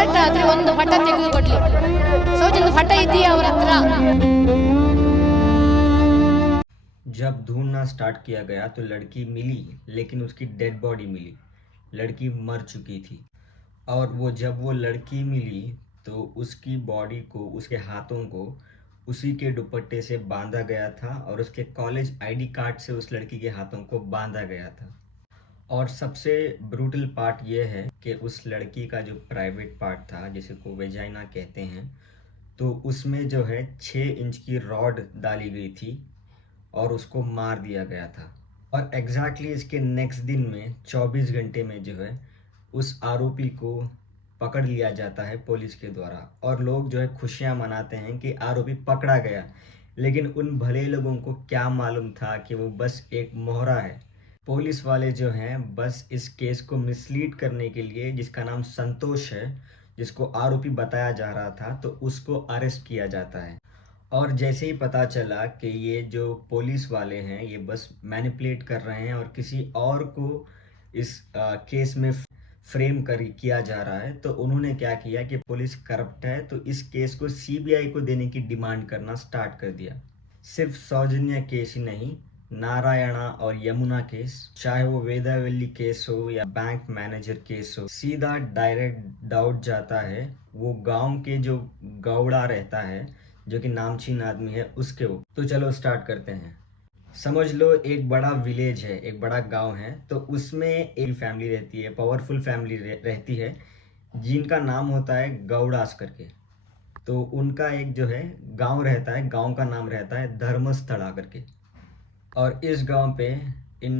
ಹೊರಟ ಆದ್ರೆ ಒಂದು ಫಟ ತೆಗೆದುಕೊಡ್ಲಿ. ಸೌಜನ್ಯ ಫಟ ಇದೆಯಾ ಅವ್ರ ಹತ್ರ? जब ढूंढना स्टार्ट किया गया तो लड़की मिली, लेकिन उसकी डेड बॉडी मिली। लड़की मर चुकी थी। और जब वो लड़की मिली तो उसकी बॉडी को, उसके हाथों को उसी के दुपट्टे से बांधा गया था और उसके कॉलेज आईडी कार्ड से उस लड़की के हाथों को बांधा गया था। और सबसे ब्रूटल पार्ट ये है कि उस लड़की का जो प्राइवेट पार्ट था, जिसे को वेजाइना कहते हैं, तो उसमें जो है 6 इंच की रॉड डाली गई थी और उसको मार दिया गया था। और एग्जैक्टली इसके नेक्स्ट दिन में 24 घंटे में जो है उस आरोपी को पकड़ लिया जाता है पुलिस के द्वारा। और लोग जो है खुशियां मनाते हैं कि आरोपी पकड़ा गया। लेकिन उन भले लोगों को क्या मालूम था कि वो बस एक मोहरा है। पुलिस वाले जो हैं बस इस केस को मिसलीड करने के लिए, जिसका नाम संतोष है, जिसको आरोपी बताया जा रहा था, तो उसको अरेस्ट किया जाता है। और जैसे ही पता चला कि ये जो पुलिस वाले हैं ये बस मैनिपुलेट कर रहे हैं और किसी और को इस केस में फ्रेम कर किया जा रहा है, तो उन्होंने क्या किया कि पुलिस करप्ट है तो इस केस को सीबीआई को देने की डिमांड करना स्टार्ट कर दिया। सिर्फ सौजन्या केस ही नहीं, नारायणा और यमुना केस, चाहे वो वेदावल्ली केस हो या बैंक मैनेजर केस हो, सीधा डायरेक्ट डाउट जाता है वो गांव के जो गौड़ा रहता है, जो कि नामचीन आदमी है, उसके ऊपर। तो चलो स्टार्ट करते हैं। समझ लो एक बड़ा विलेज है, एक बड़ा गांव है, तो उसमें एक फैमिली रहती है, पावरफुल फैमिली रहती है, जिनका नाम होता है गौड़ास करके। तो उनका एक जो है गांव रहता है, गांव का नाम रहता है धर्मस्थला करके। और इस गांव पे इन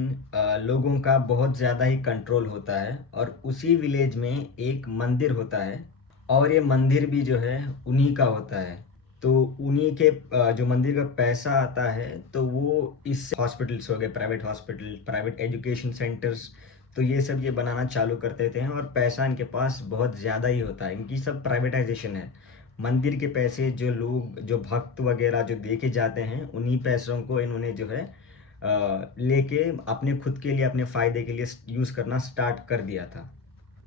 लोगों का बहुत ज़्यादा ही कंट्रोल होता है। और उसी विलेज में एक मंदिर होता है और ये मंदिर भी जो है उन्हीं का होता है। तो उन्हीं के जो मंदिर का पैसा आता है तो वो इस हॉस्पिटल्स हो गए, private hospital, private education centres, तो ये सब ये बनाना चालू कर देते हैं। और पैसा इनके पास बहुत ज़्यादा ही होता है, इनकी सब प्राइवेटाइजेशन है। मंदिर के पैसे जो लोग, जो भक्त वगैरह जो दे के जाते हैं, उन्हीं पैसों को इन्होंने जो है लेके अपने खुद के लिए, अपने फ़ायदे के लिए यूज़ करना स्टार्ट कर दिया था।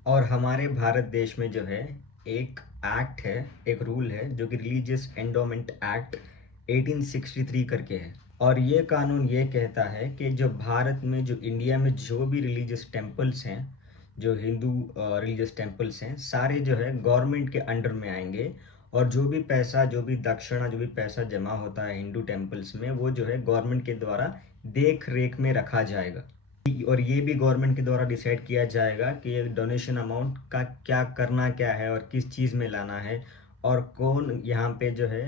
और हमारे भारत देश में जो है एक एक्ट है, एक रूल है, जो कि रिलीजियस एंडोमेंट एक्ट 1863 करके है। और ये कानून ये कहता है कि जो भारत में, जो इंडिया में जो भी रिलीजियस टेम्पल्स हैं, जो हिंदू रिलीजियस टेम्पल्स हैं, सारे जो है गवर्नमेंट के अंडर में आएंगे। और जो भी पैसा, जो भी दक्षिणा, जो भी पैसा जमा होता है हिंदू टेम्पल्स में, वो जो है गवर्नमेंट के द्वारा देख रेख में रखा जाएगा। और ये भी गवर्नमेंट के द्वारा डिसाइड किया जाएगा कि ये डोनेशन अमाउंट का क्या करना क्या है और किस चीज़ में लाना है, और कौन यहाँ पे जो है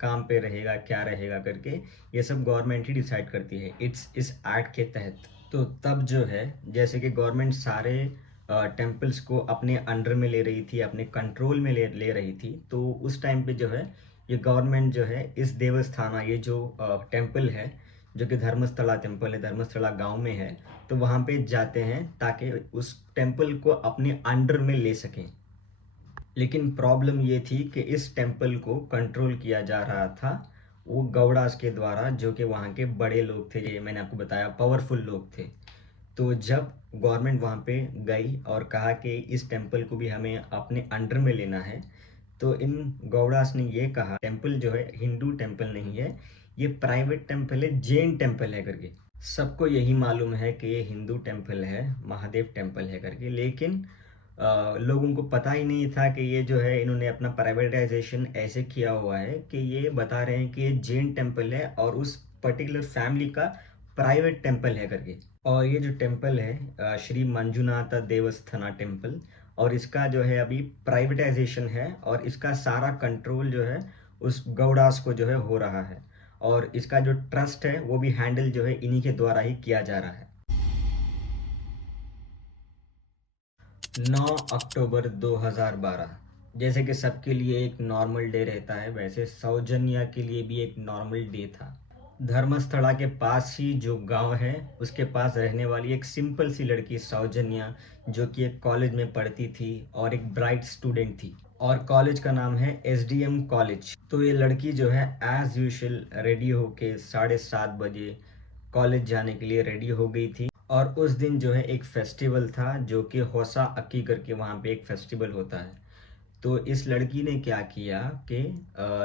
काम पे रहेगा, क्या रहेगा करके, ये सब गवर्नमेंट ही डिसाइड करती है इस एक्ट के तहत। तो तब जो है, जैसे कि गवर्नमेंट सारे टेम्पल्स को अपने अंडर में ले रही थी, अपने कंट्रोल में ले रही थी, तो उस टाइम पे जो है ये गवर्नमेंट जो है इस देवस्थाना, ये जो टेम्पल है, जो कि धर्मस्थला टेम्पल है, धर्मस्थला गांव में है, तो वहाँ पे जाते हैं ताकि उस टेम्पल को अपने अंडर में ले सकें। लेकिन प्रॉब्लम ये थी कि इस टेम्पल को कंट्रोल किया जा रहा था वो गौड़ास के द्वारा, जो कि वहाँ के बड़े लोग थे, ये मैंने आपको बताया पावरफुल लोग थे। तो जब गवर्नमेंट वहाँ पे गई और कहा कि इस टेम्पल को भी हमें अपने अंडर में लेना है, तो इन गौड़ास ने ये कहा टेम्पल जो है हिंदू टेम्पल नहीं है, ये प्राइवेट टेम्पल है, जैन टेम्पल है करके। सबको यही मालूम है कि ये हिंदू टेम्पल है, महादेव टेम्पल है करके। लेकिन लोगों को पता ही नहीं था कि ये जो है इन्होंने अपना प्राइवेटाइजेशन ऐसे किया हुआ है कि ये बता रहे हैं कि ये जैन टेम्पल है और उस पर्टिकुलर फैमिली का प्राइवेट टेम्पल है करके। और ये जो टेम्पल है श्री मंजुनाथ देवस्थाना टेम्पल, और इसका जो है अभी प्राइवेटाइजेशन है और इसका सारा कंट्रोल जो है उस गौड़ास को जो है हो रहा है। और इसका जो ट्रस्ट है वो भी हैंडल जो है इन्हीं के द्वारा ही किया जा रहा है। 9 अक्टूबर 2012, जैसे कि सबके लिए एक नॉर्मल डे रहता है, वैसे सौजन्या के लिए भी एक नॉर्मल डे था। धर्मस्थला के पास ही जो गांव है उसके पास रहने वाली एक सिंपल सी लड़की सौजन्या, जो कि एक कॉलेज में पढ़ती थी और एक ब्राइट स्टूडेंट थी, और कॉलेज का नाम है एसडीएम कॉलेज। तो ये लड़की जो है एज यूजुअल रेडी होके 7:30 बजे कॉलेज जाने के लिए रेडी हो गई थी। और उस दिन जो है एक फेस्टिवल था जो कि होसा अक्की करके वहाँ पे एक फेस्टिवल होता है। तो इस लड़की ने क्या किया कि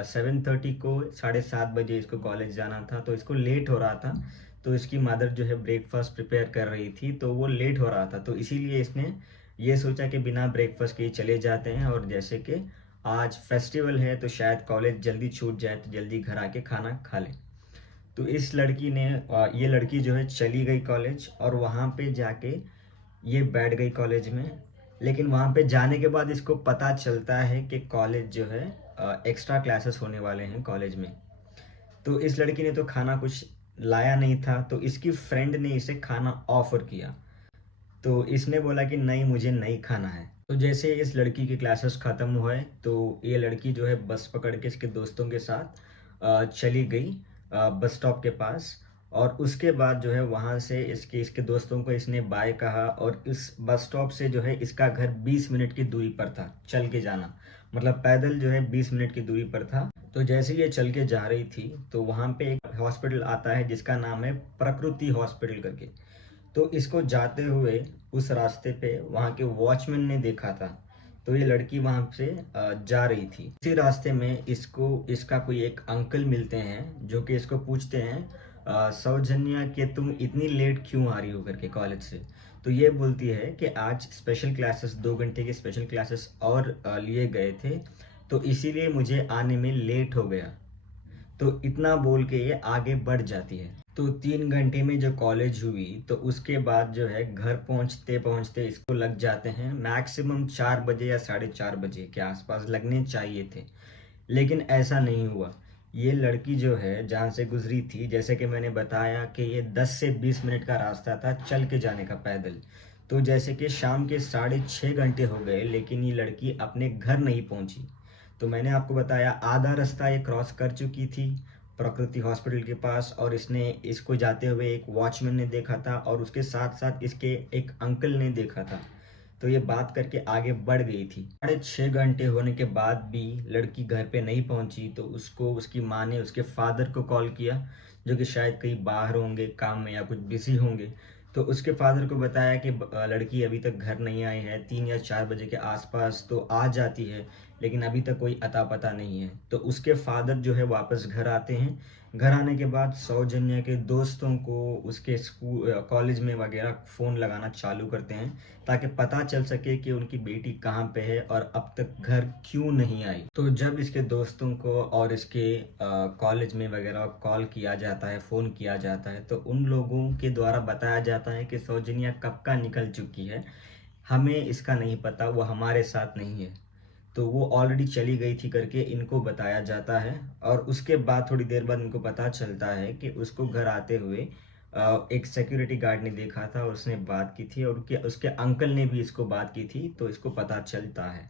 7:30 को 7:30 बजे इसको कॉलेज जाना था, तो इसको लेट हो रहा था। तो इसकी मदर जो है ब्रेकफास्ट प्रिपेयर कर रही थी, तो वो लेट हो रहा था, तो इसीलिए इसने ये सोचा कि बिना ब्रेकफास्ट के ही चले जाते हैं, और जैसे कि आज फेस्टिवल है तो शायद कॉलेज जल्दी छूट जाए तो जल्दी घर आके खाना खा ले। तो इस लड़की ने ये लड़की जो है चली गई कॉलेज, और वहाँ पे जाके ये बैठ गई कॉलेज में। लेकिन वहाँ पे जाने के बाद इसको पता चलता है कि कॉलेज जो है एक्स्ट्रा क्लासेस होने वाले हैं कॉलेज में। तो इस लड़की ने तो खाना कुछ लाया नहीं था, तो इसकी फ्रेंड ने इसे खाना ऑफर किया। तो इसने बोला कि नहीं, मुझे नहीं खाना है। तो जैसे इस लड़की की क्लासेस ख़त्म हुए तो ये लड़की जो है बस पकड़ के इसके दोस्तों के साथ चली गई बस स्टॉप के पास। और उसके बाद जो है वहाँ से इसके इसके दोस्तों को इसने बाय कहा, और इस बस स्टॉप से जो है इसका घर 20 मिनट की दूरी पर था, चल के जाना, मतलब पैदल जो है 20 मिनट की दूरी पर था। तो जैसे ये चल के जा रही थी तो वहाँ पे एक हॉस्पिटल आता है जिसका नाम है प्रकृति हॉस्पिटल करके। तो इसको जाते हुए उस रास्ते पे वहाँ के वॉचमैन ने देखा था। तो ये लड़की वहाँ से जा रही थी। इसी रास्ते में इसको इसका कोई एक अंकल मिलते हैं जो कि इसको पूछते हैं सौजन्या कि तुम इतनी लेट क्यों आ रही हो करके कॉलेज से। तो ये बोलती है कि आज स्पेशल क्लासेस 2 घंटे के स्पेशल क्लासेस और लिए गए थे, तो इसीलिए मुझे आने में लेट हो गया। तो इतना बोल के ये आगे बढ़ जाती है। तो 3 घंटे में जो कॉलेज हुई, तो उसके बाद जो है घर पहुंचते पहुंचते इसको लग जाते हैं मैक्सिमम 4 बजे या 4:30 बजे के आसपास लगने चाहिए थे। लेकिन ऐसा नहीं हुआ। ये लड़की जो है जहाँ से गुजरी थी, जैसे कि मैंने बताया कि ये 10 से 20 मिनट का रास्ता था चल के जाने का, पैदल। तो जैसे कि शाम के 6:30 घंटे हो गए लेकिन ये लड़की अपने घर नहीं पहुंची। तो मैंने आपको बताया आधा रास्ता ये क्रॉस कर चुकी थी प्रकृति हॉस्पिटल के पास, और इसने इसको जाते हुए एक वॉचमैन ने देखा था, और उसके साथ साथ इसके एक अंकल ने देखा था। तो ये बात करके आगे बढ़ गई थी। 6:30 घंटे होने के बाद भी लड़की घर पे नहीं पहुंची, तो उसको उसकी माँ ने उसके फादर को कॉल किया, जो कि शायद कहीं बाहर होंगे काम में या कुछ बिजी होंगे। तो उसके फादर को बताया कि लड़की अभी तक घर नहीं आई है, 3 या 4 बजे के आसपास तो आ जाती है, लेकिन अभी तक कोई अता पता नहीं है। तो उसके फादर जो है वापस घर आते हैं। घर आने के बाद सौजन्या के दोस्तों को उसके स्कूल कॉलेज में वगैरह फ़ोन लगाना चालू करते हैं, ताकि पता चल सके कि उनकी बेटी कहाँ पे है और अब तक घर क्यों नहीं आई। तो जब इसके दोस्तों को और इसके कॉलेज में वगैरह कॉल किया जाता है, फ़ोन किया जाता है, तो उन लोगों के द्वारा बताया जाता है कि सौजन्या कब का निकल चुकी है, हमें इसका नहीं पता, वो हमारे साथ नहीं है, तो वो ऑलरेडी चली गई थी करके इनको बताया जाता है। और उसके बाद थोड़ी देर बाद इनको पता चलता है कि उसको घर आते हुए एक सिक्योरिटी गार्ड ने देखा था और उसने बात की थी, और उसके अंकल ने भी इसको बात की थी, तो इसको पता चलता है।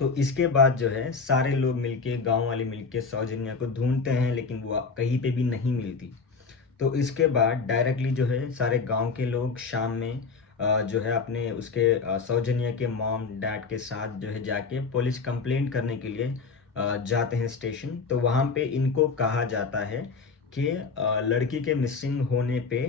तो इसके बाद जो है सारे लोग मिलके, गांव वाले मिलके सौजन्या को ढूंढते हैं, लेकिन वो कहीं पे भी नहीं मिलती। तो इसके बाद डायरेक्टली जो है सारे गांव के लोग शाम में जो है अपने उसके सौजन्या के मॉम डैड के साथ जो है जाके पुलिस कंप्लेंट करने के लिए जाते हैं स्टेशन। तो वहाँ पे इनको कहा जाता है कि लड़की के मिसिंग होने पे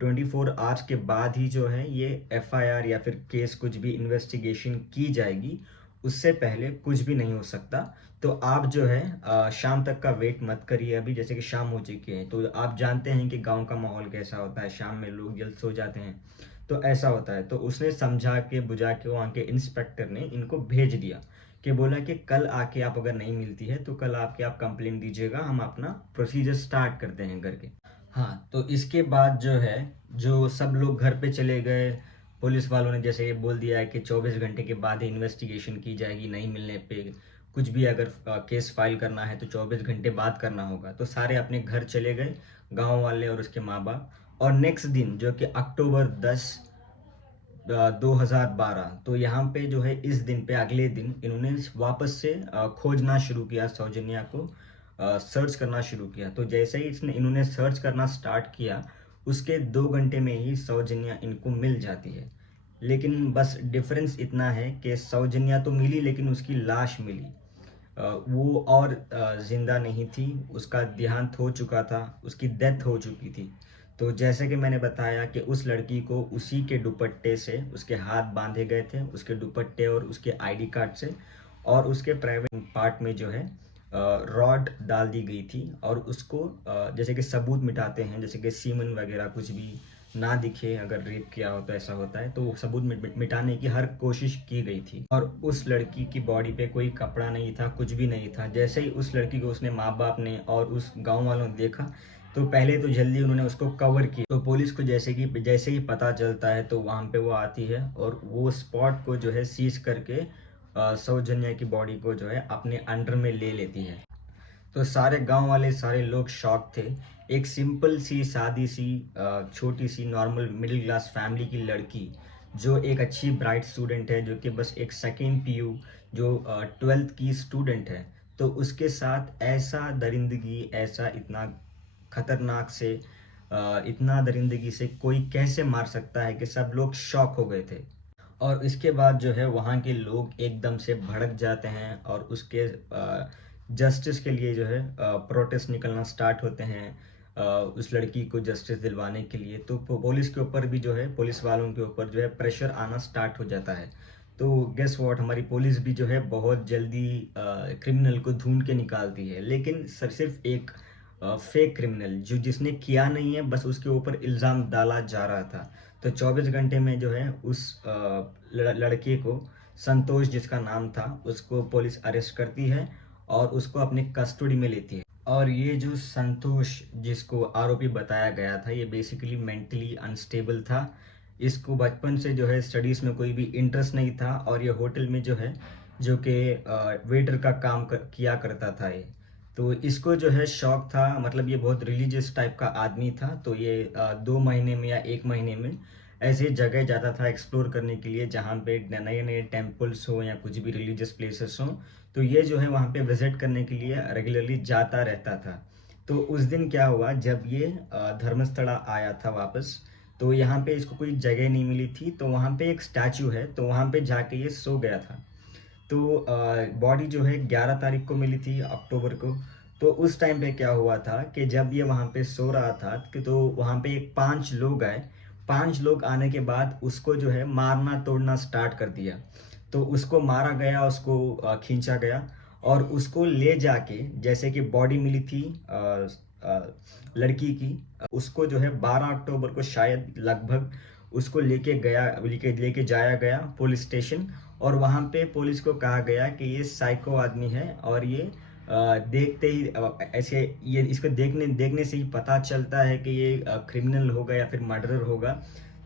24 आवर्स के बाद ही जो है ये एफआईआर या फिर केस कुछ भी इन्वेस्टिगेशन की जाएगी, उससे पहले कुछ भी नहीं हो सकता। तो आप जो है शाम तक का वेट मत करिए, अभी जैसे कि शाम हो चुकी है, तो आप जानते हैं कि गांव का माहौल कैसा होता है, शाम में लोग जल्द सो जाते हैं, तो ऐसा होता है। तो उसने समझा के बुझा के वहाँ के इंस्पेक्टर ने इनको भेज दिया, कि बोला कि कल आके आप अगर नहीं मिलती है तो कल आके आप कंप्लेंट दीजिएगा, हम अपना प्रोसीजर स्टार्ट करते हैं करके। हाँ, तो इसके बाद जो है जो सब लोग घर पे चले गए। पुलिस वालों ने जैसे ये बोल दिया है कि 24 घंटे के बाद ही इन्वेस्टिगेशन की जाएगी, नहीं मिलने पे कुछ भी अगर केस फाइल करना है तो 24 घंटे बाद करना होगा। तो सारे अपने घर चले गए, गांव वाले और उसके माँ बाप। और नेक्स्ट दिन जो कि अक्टूबर 10 2012, तो यहाँ पे जो है इस दिन पे अगले दिन इन्होंने वापस से खोजना शुरू किया, सौजन्या को सर्च करना शुरू किया। तो जैसे ही इन्होंने सर्च करना स्टार्ट किया, उसके 2 घंटे में ही सौजन्या इनको मिल जाती है। लेकिन बस डिफरेंस इतना है कि सौजन्या तो मिली लेकिन उसकी लाश मिली, वो और जिंदा नहीं थी, उसका देहांत हो चुका था, उसकी डेथ हो चुकी थी। तो जैसे कि मैंने बताया कि उस लड़की को उसी के दुपट्टे से उसके हाथ बांधे गए थे, उसके दुपट्टे और उसके आईडी कार्ड से, और उसके प्राइवेट पार्ट में जो है रॉड डाल दी गई थी। और उसको जैसे कि सबूत मिटाते हैं, जैसे कि सीमन वगैरह कुछ भी ना दिखे, अगर रेप किया हो तो ऐसा होता है, तो वो सबूत मिटाने की हर कोशिश की गई थी। और उस लड़की की बॉडी पे कोई कपड़ा नहीं था, कुछ भी नहीं था। जैसे ही उस लड़की को उसने माँ बाप ने और उस गांव वालों ने देखा, तो पहले तो जल्दी उन्होंने उसको कवर किया। तो पुलिस को जैसे ही पता चलता है तो वहाँ पे वो आती है और वो स्पॉट को जो है सीज करके सौजन्या की बॉडी को जो है अपने अंडर में ले लेती है। तो सारे गांव वाले सारे लोग शॉक थे। एक सिंपल सी सादी सी छोटी सी नॉर्मल मिडिल क्लास फैमिली की लड़की, जो एक अच्छी ब्राइट स्टूडेंट है, जो कि बस एक सेकेंड पीयू, जो 12th की स्टूडेंट है, तो उसके साथ ऐसा दरिंदगी, ऐसा इतना खतरनाक से इतना दरिंदगी से कोई कैसे मार सकता है कि सब लोग शॉक हो गए थे। और इसके बाद जो है वहाँ के लोग एकदम से भड़क जाते हैं और उसके जस्टिस के लिए जो है प्रोटेस्ट निकलना स्टार्ट होते हैं, उस लड़की को जस्टिस दिलवाने के लिए। तो पुलिस के ऊपर भी जो है, पुलिस वालों के ऊपर जो है प्रेशर आना स्टार्ट हो जाता है। तो गेस व्हाट, हमारी पुलिस भी जो है बहुत जल्दी क्रिमिनल को ढूंढ के निकालती है, लेकिन सिर्फ एक फेक क्रिमिनल जो जिसने किया नहीं है, बस उसके ऊपर इल्ज़ाम डाला जा रहा था। तो 24 घंटे में जो है उस लड़के को, संतोष जिसका नाम था, उसको पुलिस अरेस्ट करती है और उसको अपने कस्टडी में लेती है। और ये जो संतोष जिसको आरोपी बताया गया था, ये बेसिकली मेंटली अनस्टेबल था। इसको बचपन से जो है स्टडीज़ में कोई भी इंटरेस्ट नहीं था, और ये होटल में जो है, जो कि वेटर का काम किया करता था ये। तो इसको जो है शौक था, मतलब ये बहुत रिलीजियस टाइप का आदमी था। तो ये 2 महीने में या 1 महीने में ऐसे जगह जाता था एक्सप्लोर करने के लिए, जहाँ पे नए नए टेम्पल्स हो या कुछ भी रिलीजियस प्लेसेस हो। तो ये जो है वहाँ पे विजिट करने के लिए रेगुलरली जाता रहता था। तो उस दिन क्या हुआ, जब ये धर्मस्थला आया था वापस, तो यहाँ पे इसको कोई जगह नहीं मिली थी। तो वहाँ पे एक स्टैचू है, तो वहाँ पे जाके ये सो गया था। तो बॉडी जो है 11 तारीख को मिली थी, अक्टूबर को। तो उस टाइम पे क्या हुआ था कि जब ये वहाँ पे सो रहा था, कि तो वहाँ पे एक 5 लोग आए। 5 लोग आने के बाद उसको जो है मारना तोड़ना स्टार्ट कर दिया। तो उसको मारा गया, उसको खींचा गया, और उसको ले जाके, जैसे कि बॉडी मिली थी अ, लड़की की, उसको जो है 12 अक्टूबर को शायद लगभग उसको लेके जाया गया पुलिस स्टेशन। और वहाँ पे पुलिस को कहा गया कि ये साइको आदमी है, और ये देखते ही ऐसे, ये इसको देखने से ही पता चलता है कि ये क्रिमिनल होगा या फिर मर्डरर होगा।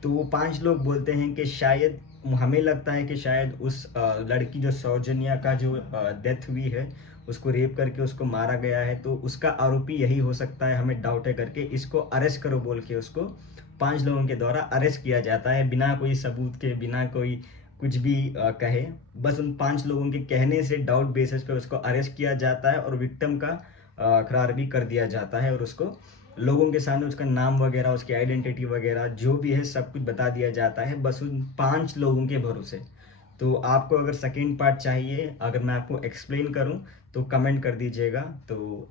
तो वो 5 लोग बोलते हैं कि शायद, हमें लगता है कि शायद उस लड़की जो सौजन्या का जो डेथ हुई है, उसको रेप करके उसको मारा गया है, तो उसका आरोपी यही हो सकता है, हमें डाउट है करके इसको अरेस्ट करो बोल के उसको 5 लोगों के द्वारा अरेस्ट किया जाता है, बिना कोई सबूत के, बिना कोई कुछ भी कहे। बस उन 5 लोगों के कहने से डाउट बेसिस पे उसको अरेस्ट किया जाता है और विक्टिम का करार भी कर दिया जाता है, और उसको लोगों के सामने उसका नाम वगैरह, उसकी आइडेंटिटी वगैरह जो भी है सब कुछ बता दिया जाता है, बस उन 5 लोगों के भरोसे। तो आपको अगर सेकेंड पार्ट चाहिए, अगर मैं आपको एक्सप्लेन करूं, तो कमेंट कर दीजिएगा। तो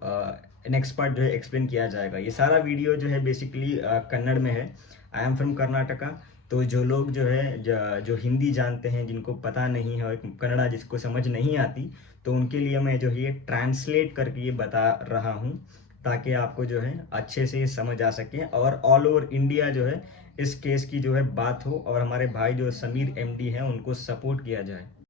नेक्स्ट पार्ट जो है एक्सप्लेन किया जाएगा। ये सारा वीडियो जो है बेसिकली कन्नड़ में है। I am from Karnataka. तो जो लोग जो है जो हिंदी जानते हैं, जिनको पता नहीं है, कन्नड़ा जिसको समझ नहीं आती, तो उनके लिए मैं जो है ये ट्रांसलेट करके ये बता रहा हूँ, ताकि आपको जो है अच्छे से ये समझ आ सके, और ऑल ओवर इंडिया जो है इस केस की जो है बात हो, और हमारे भाई जो समीर एमडी हैं उनको सपोर्ट किया जाए।